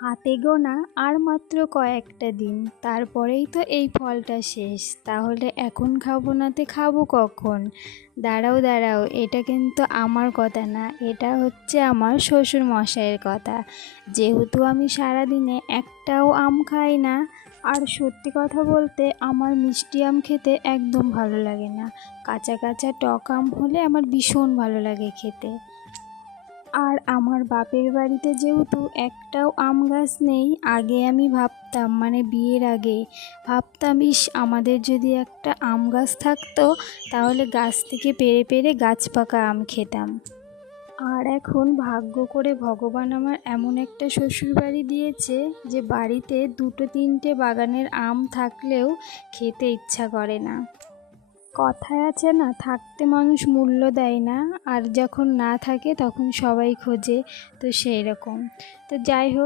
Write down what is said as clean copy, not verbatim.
হাতে গোনা আর মাত্র কয়েকটা দিন, তারপরেই তো এই ফলটা শেষ। তাহলে এখন খাবো নাতে খাবো কখন? দাঁড়াও দাঁড়াও, এটা কিন্তু আমার কথা না, এটা হচ্ছে আমার শ্বশুর মশাইয়ের কথা। যেহেতু আমি সারাদিনে একটাও আম খাই না, আর সত্যি কথা বলতে আমার মিষ্টি আম খেতে একদম ভালো লাগে না। কাঁচা কাঁচা টক আম হলে আমার ভীষণ ভালো লাগে খেতে। আর আমার বাপের বাড়িতে যেহেতু একটাও আম গাছ নেই, আগে আমি ভাবতাম, মানে বিয়ের আগে ভাবতাম, ইস আমাদের যদি একটা আম গাছ থাকতো তাহলে গাছ থেকে পেড়ে পেড়ে গাছ পাকা আম খেতাম। আর এখন ভাগ্য করে ভগবান আমার এমন একটা শ্বশুরবাড়ি দিয়েছে যে বাড়িতে দুটো তিনটে বাগানের আম থাকলেও খেতে ইচ্ছা করে না। কথায় আছে না, থাকতে মানুষ মূল্য দেয় না, আর যখন না থাকে তখন সবাই খোঁজে। তো সেই রকম। তো যাই হোক।